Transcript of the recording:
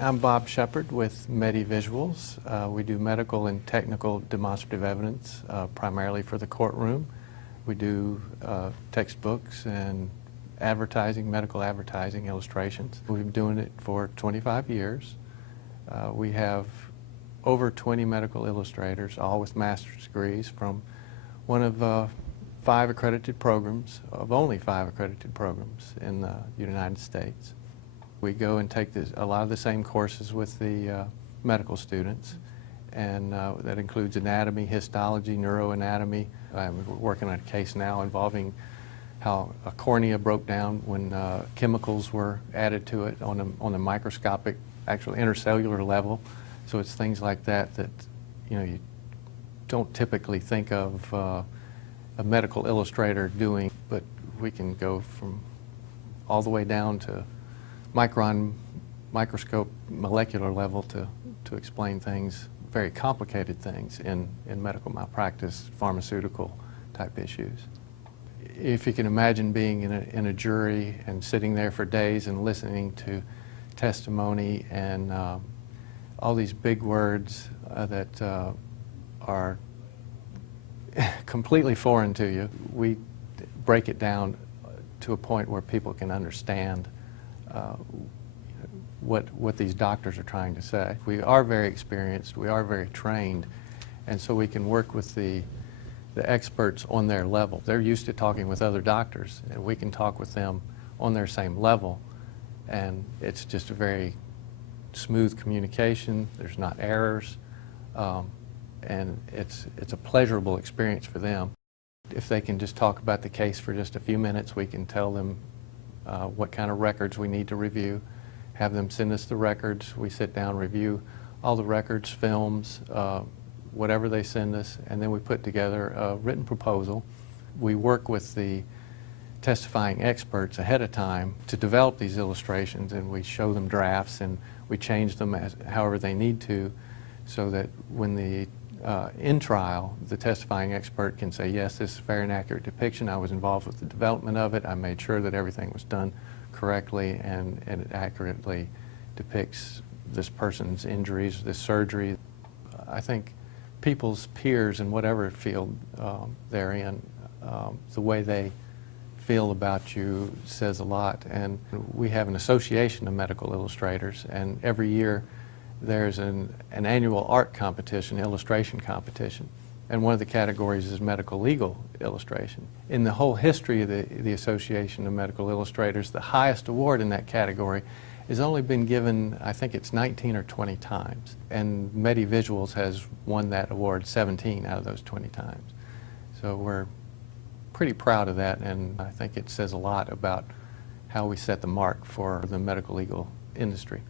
I'm Bob Shepherd with MediVisuals. We do medical and technical demonstrative evidence, primarily for the courtroom. We do textbooks and advertising, medical advertising illustrations. We've been doing it for 25 years. We have over 20 medical illustrators, all with master's degrees from one of 5 accredited programs, of only 5 accredited programs in the United States. We go and take a lot of the same courses with the medical students, and that includes anatomy, histology, neuroanatomy. I'm working on a case now involving how a cornea broke down when chemicals were added to it on a microscopic, actual intercellular level. So it's things like that that you don't typically think of a medical illustrator doing, but we can go from all the way down to microscope molecular level to explain things, very complicated things in medical malpractice, pharmaceutical type issues. If you can imagine being in a jury and sitting there for days and listening to testimony and all these big words that are completely foreign to you, we break it down to a point where people can understand what these doctors are trying to say. We are very experienced, we are very trained, and so we can work with the experts on their level. They're used to talking with other doctors, and we can talk with them on their same level, and it's just a very smooth communication. There's not errors, and it's a pleasurable experience for them. If they can just talk about the case for just a few minutes, we can tell them what kind of records we need to review, have them send us the records. We sit down, review all the records, films, whatever they send us, and then we put together a written proposal. We work with the testifying experts ahead of time to develop these illustrations, and we show them drafts and we change them however they need to, so that when in trial, the testifying expert can say, yes, this is a fair and accurate depiction. I was involved with the development of it. I made sure that everything was done correctly, and it accurately depicts this person's injuries, this surgery. I think people's peers in whatever field they're in, the way they feel about you says a lot. And we have an association of medical illustrators, and every year there's an annual art competition, illustration competition, and one of the categories is medical legal illustration. In the whole history of the Association of Medical Illustrators, the highest award in that category has only been given, I think it's 19 or 20 times, and MediVisuals has won that award 17 out of those 20 times. So we're pretty proud of that, and I think it says a lot about how we set the mark for the medical legal industry.